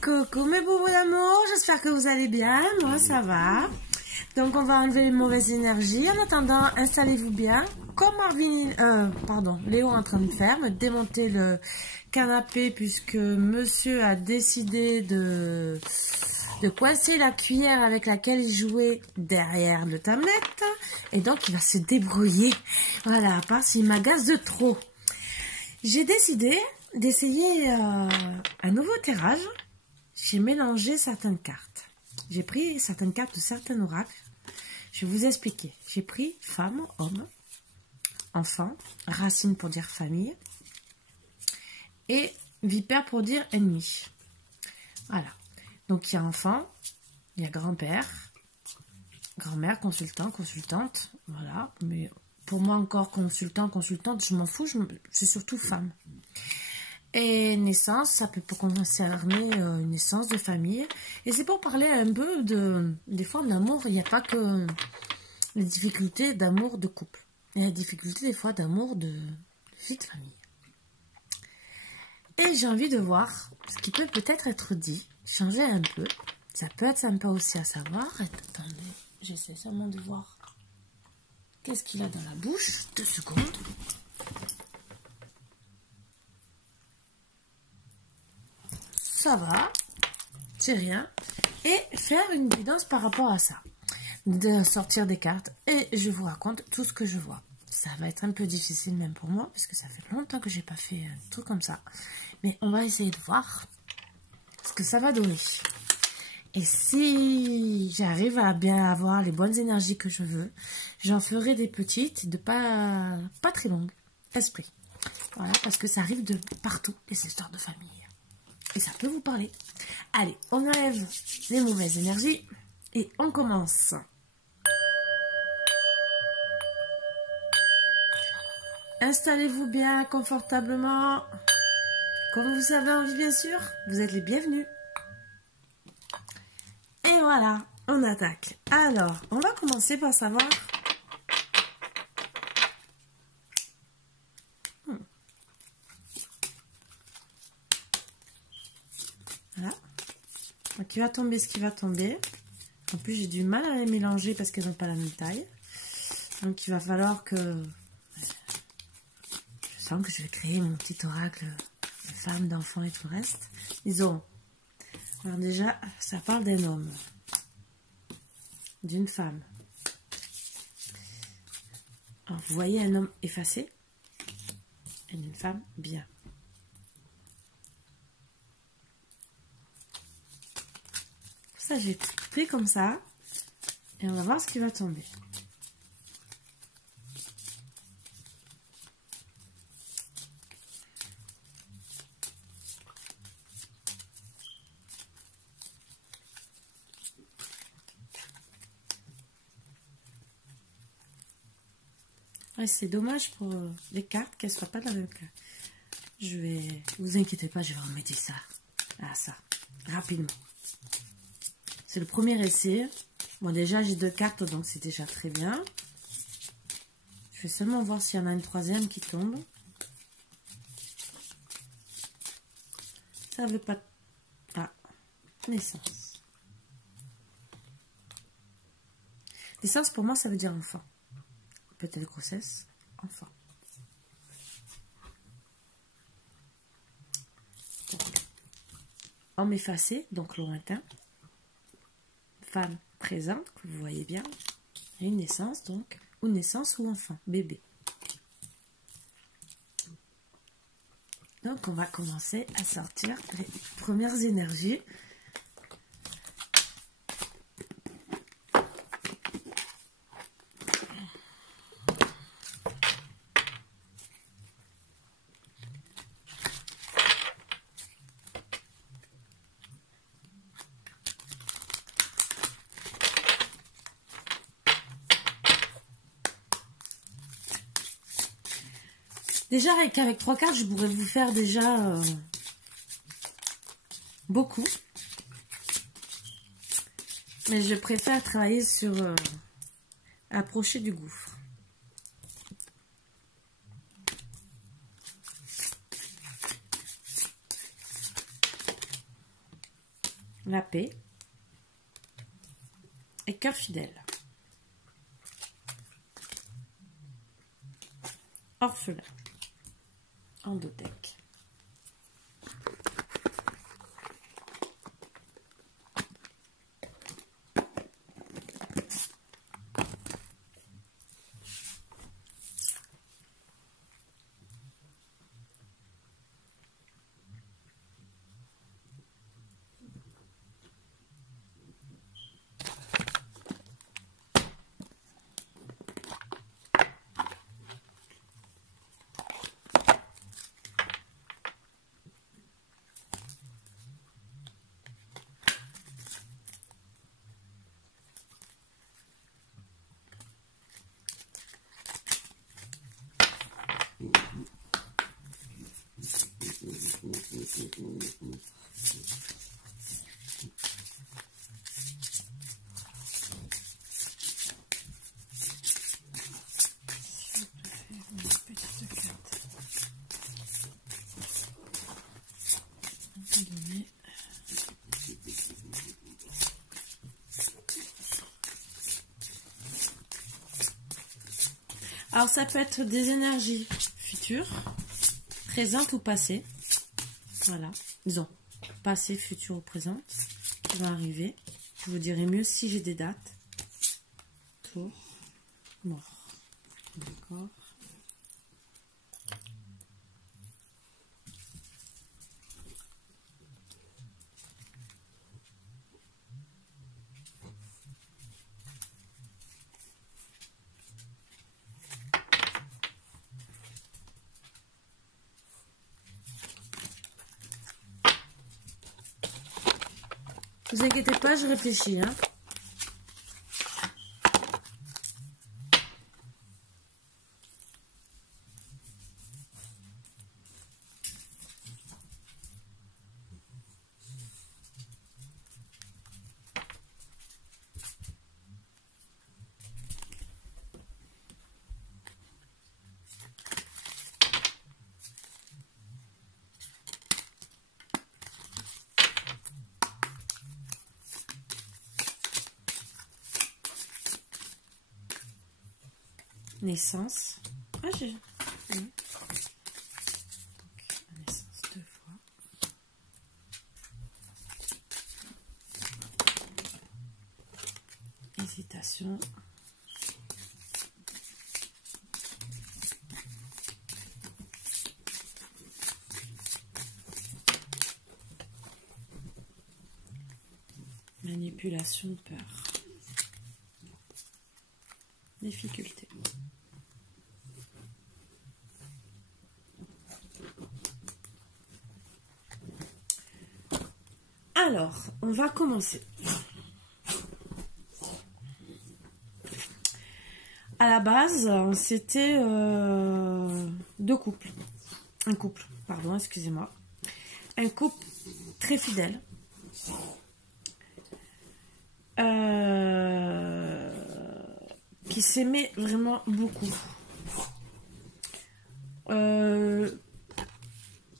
Coucou mes boubous d'amour, j'espère que vous allez bien, moi ça va. Donc on va enlever les mauvaises énergies. En attendant, installez-vous bien. Comme Léo est en train de faire, me démonter le canapé puisque monsieur a décidé de coincer la cuillère avec laquelle il jouait derrière le tablette. Et donc il va se débrouiller. Voilà, à part s'il m'agace de trop. J'ai décidé d'essayer un nouveau tirage. J'ai mélangé certaines cartes. J'ai pris certaines cartes de certains oracles. Je vais vous expliquer. J'ai pris femme, homme, enfant, racine pour dire famille et vipère pour dire ennemi. Voilà. Donc il y a enfant, il y a grand-père, grand-mère, consultant, consultante. Voilà. Mais pour moi encore consultant, consultante, je m'en fous. C'est surtout femme. Et naissance, ça peut concerner une naissance de famille. Et c'est pour parler un peu des fois en amour, il n'y a pas que les difficultés d'amour de couple. Il y a des difficultés des fois d'amour de vie de famille. Et j'ai envie de voir ce qui peut peut-être être dit, changer un peu. Ça peut être sympa aussi à savoir. Attendez, j'essaie seulement de voir qu'est-ce qu'il a dans la bouche. 2 secondes. Ça va, c'est rien, et faire une guidance par rapport à ça, de sortir des cartes, et je vous raconte tout ce que je vois. Ça va être un peu difficile même pour moi, parce que ça fait longtemps que j'ai pas fait un truc comme ça, mais on va essayer de voir ce que ça va donner. Et si j'arrive à bien avoir les bonnes énergies que je veux, j'en ferai des petites, de pas très longues, esprit. Voilà, parce que ça arrive de partout, les histoires de famille. Et ça peut vous parler. Allez, on enlève les mauvaises énergies et on commence. Installez-vous bien confortablement. Comme vous avez envie, bien sûr, vous êtes les bienvenus. Et voilà, on attaque. Alors, on va commencer par savoir... Voilà. Donc il va tomber ce qui va tomber. En plus j'ai du mal à les mélanger parce qu'elles n'ont pas la même taille. Donc il va falloir que... Je sens que je vais créer mon petit oracle de femmes, d'enfants et tout le reste. Disons. Alors déjà, ça parle d'un homme. D'une femme. Alors vous voyez un homme effacé. Et une femme bien. Ça, j'ai pris comme ça. Et on va voir ce qui va tomber. Ouais, c'est dommage pour les cartes qu'elles ne soient pas dans le cas. Je vais... Vous inquiétez pas, je vais remettre ça. Ah, ça. Rapidement. C'est le premier essai. Bon, déjà, j'ai 2 cartes, donc c'est déjà très bien. Je vais seulement voir s'il y en a une troisième qui tombe. Ça veut pas... Ah, naissance. Naissance, pour moi, ça veut dire enfant. Peut-être grossesse, enfant. Homme effacé, donc lointain. Femme présente, que vous voyez bien, et une naissance donc, ou naissance ou enfant, bébé. Donc on va commencer à sortir les premières énergies. Déjà, avec 3 cartes, je pourrais vous faire déjà beaucoup. Mais je préfère travailler sur approcher du gouffre. la paix et cœur fidèle. Orphelin en 2 decks. Alors ça peut être des énergies futures, présentes ou passées. Voilà, disons, passé, futur ou présente, qui vont arriver. Je vous dirai mieux si j'ai des dates. Tour, mort. D'accord. Vous inquiétez pas, je réfléchis, hein. Naissance. Ah, j'ai... Oui. Donc, naissance 2 fois. Hésitation. Manipulation, peur. Difficulté. Alors, on va commencer. À la base, c'était 2 couples. Un couple, pardon, excusez-moi. Un couple très fidèle. Qui s'aimait vraiment beaucoup.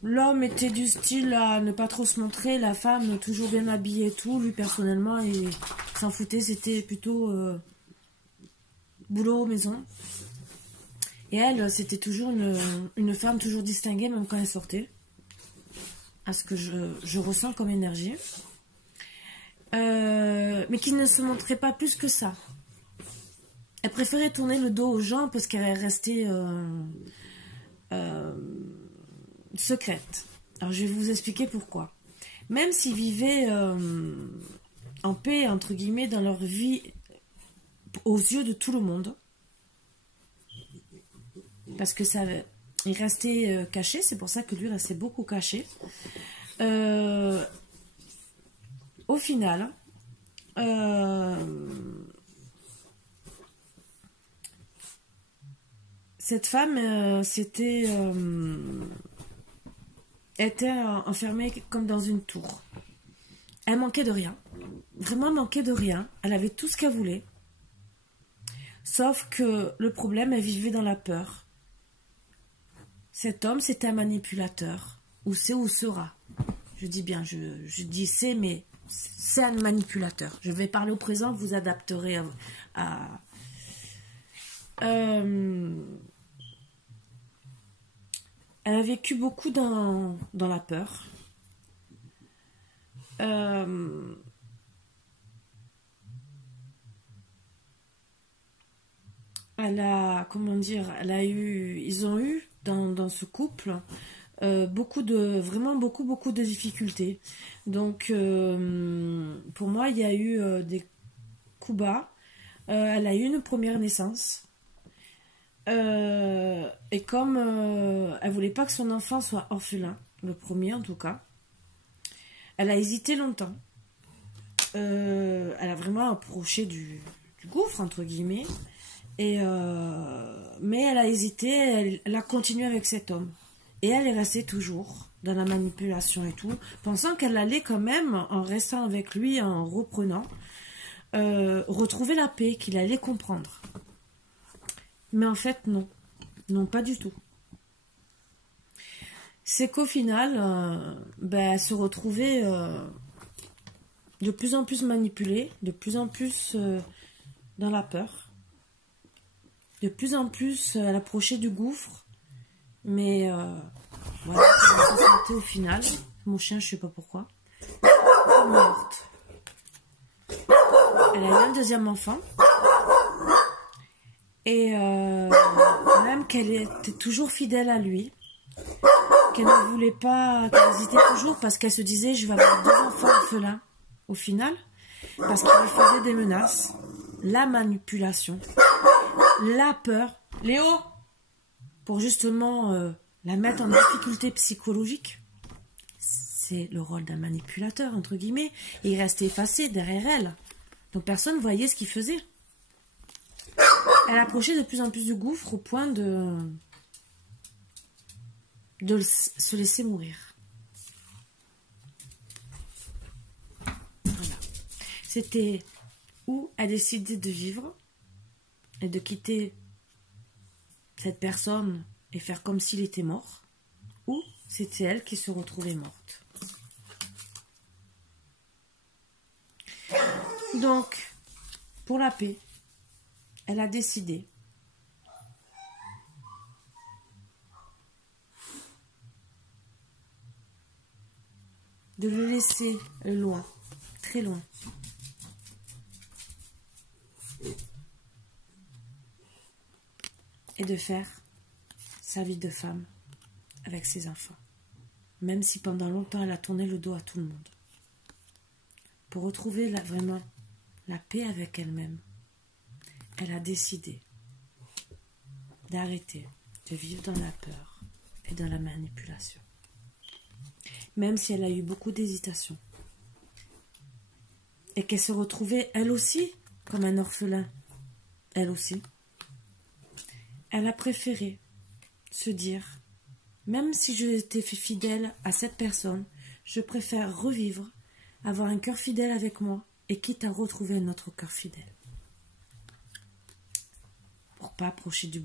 L'homme était du style à ne pas trop se montrer, la femme toujours bien habillée et tout. Lui personnellement, il s'en foutait, c'était plutôt boulot, maison. Et elle, c'était toujours une femme toujours distinguée, même quand elle sortait. À ce que je ressens comme énergie. Mais qui ne se montrait pas plus que ça. Elle préférait tourner le dos aux gens parce qu'elle restait secrète. Alors je vais vous expliquer pourquoi. Même s'ils vivaient en paix, entre guillemets, dans leur vie, aux yeux de tout le monde, parce que ça, il restait caché, c'est pour ça que lui restait beaucoup caché. Au final, cette femme était enfermée comme dans une tour. Elle manquait de rien, vraiment manquait de rien. Elle avait tout ce qu'elle voulait, sauf que le problème, elle vivait dans la peur. Cet homme, c'était un manipulateur, ou c'est ou sera. Je dis bien, je dis c'est, mais c'est un manipulateur. Je vais parler au présent, vous adapterez elle a vécu beaucoup dans la peur. Elle a, comment dire, ils ont eu dans ce couple vraiment beaucoup de difficultés. Donc, pour moi, il y a eu des coups bas. Elle a eu une première naissance. Et comme elle voulait pas que son enfant soit orphelin, le premier en tout cas, elle a hésité longtemps. Elle a vraiment approché du gouffre, entre guillemets. Mais elle a hésité, elle a continué avec cet homme. Et elle est restée toujours dans la manipulation et tout, pensant qu'elle allait quand même, en restant avec lui, en reprenant, retrouver la paix, qu'il allait comprendre. Mais en fait, non. Non, pas du tout. C'est qu'au final, elle se retrouvait de plus en plus manipulée, de plus en plus dans la peur. De plus en plus, elle approchait du gouffre. Mais voilà, elle se sentait au final. Mon chien, je sais pas pourquoi. Morte. Elle a eu un deuxième enfant. Et même qu'elle était toujours fidèle à lui. Qu'elle ne voulait pas, qu'elle hésitait toujours parce qu'elle se disait je vais avoir 2 enfants orphelins au final. Parce qu'il lui faisait des menaces. La manipulation. La peur. Léo, pour justement la mettre en difficulté psychologique. C'est le rôle d'un manipulateur, entre guillemets. Et il restait effacé derrière elle. Donc personne ne voyait ce qu'il faisait. Elle approchait de plus en plus du gouffre au point de se laisser mourir. Voilà. C'était où elle décidait de vivre et de quitter cette personne et faire comme s'il était mort, ou c'était elle qui se retrouvait morte. Donc, pour la paix, elle a décidé de le laisser loin, très loin. Et de faire sa vie de femme avec ses enfants. Même si pendant longtemps elle a tourné le dos à tout le monde. Pour retrouver vraiment la paix avec elle-même, elle a décidé d'arrêter de vivre dans la peur et dans la manipulation. Même si elle a eu beaucoup d'hésitation. Et qu'elle se retrouvait elle aussi comme un orphelin. Elle aussi. Elle a préféré se dire, même si je t'ai fait fidèle à cette personne, je préfère revivre, avoir un cœur fidèle avec moi, et quitte à retrouver un autre cœur fidèle. Pour pas approcher du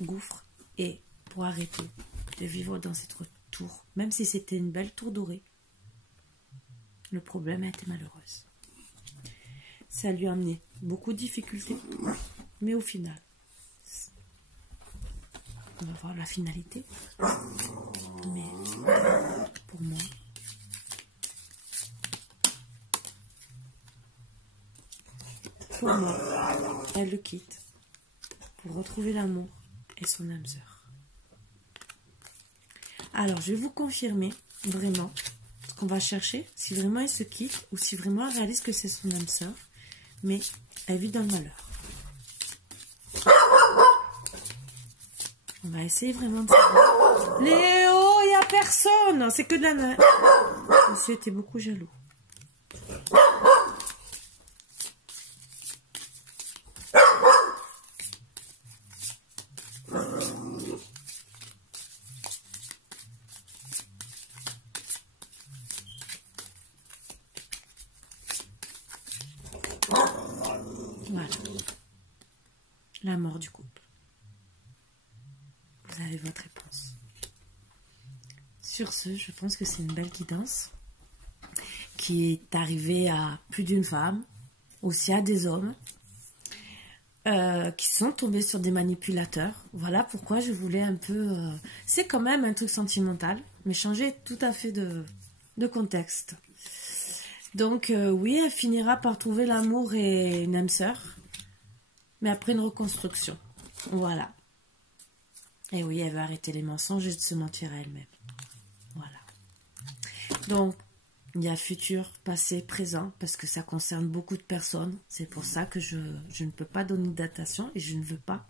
gouffre, et pour arrêter de vivre dans cette tour, même si c'était une belle tour dorée. Le problème a été malheureuse. Ça lui a amené beaucoup de difficultés, mais au final, on va voir la finalité. Mais pour moi, elle le quitte pour retrouver l'amour et son âme sœur. Alors, je vais vous confirmer vraiment ce qu'on va chercher, si vraiment elle se quitte ou si vraiment elle réalise que c'est son âme sœur, mais elle vit dans le malheur. On va essayer vraiment de savoir. Léo, il n'y a personne. C'est que de la neige. Monsieur était beaucoup jaloux. Voilà. La mort du couple. Vous avez votre réponse. Sur ce, je pense que c'est une belle guidance qui est arrivé à plus d'une femme, aussi à des hommes, qui sont tombés sur des manipulateurs. Voilà pourquoi je voulais un peu... c'est quand même un truc sentimental, mais changer tout à fait de contexte. Donc oui, elle finira par trouver l'amour et une âme sœur, mais après une reconstruction. Voilà. Et oui, elle va arrêter les mensonges et de se mentir à elle-même. Voilà. Donc, il y a futur, passé, présent, parce que ça concerne beaucoup de personnes. C'est pour ça que je ne peux pas donner de datation et je ne veux pas.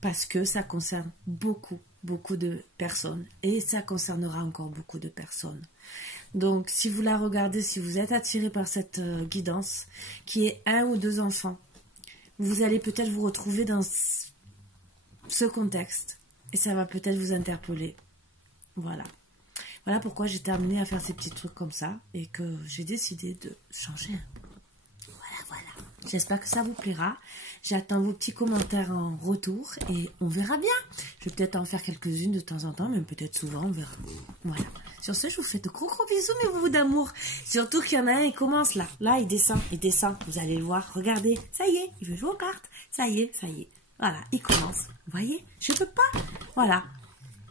Parce que ça concerne beaucoup de personnes. Et ça concernera encore beaucoup de personnes. Donc, si vous la regardez, si vous êtes attiré par cette guidance, qui est 1 ou 2 enfants, vous allez peut-être vous retrouver dans ce contexte. Et ça va peut-être vous interpeller. Voilà. Voilà pourquoi j'étais amenée à faire ces petits trucs comme ça et que j'ai décidé de changer. Voilà. J'espère que ça vous plaira. J'attends vos petits commentaires en retour et on verra bien. Je vais peut-être en faire quelques-unes de temps en temps, même peut-être souvent, on verra. Voilà. Sur ce, je vous fais de gros bisous, mes boubous d'amour. Surtout qu'il y en a un, il commence là. Là, il descend. Vous allez le voir. Regardez. Ça y est, il veut jouer aux cartes. Ça y est. Voilà, il commence. Vous voyez, je peux pas. Voilà.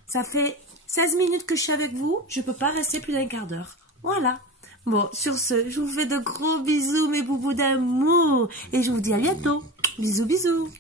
Ça fait 16 minutes que je suis avec vous. Je peux pas rester plus d'un quart d'heure. Voilà. Bon, sur ce, je vous fais de gros bisous, mes boubous d'amour. Et je vous dis à bientôt. Bisous.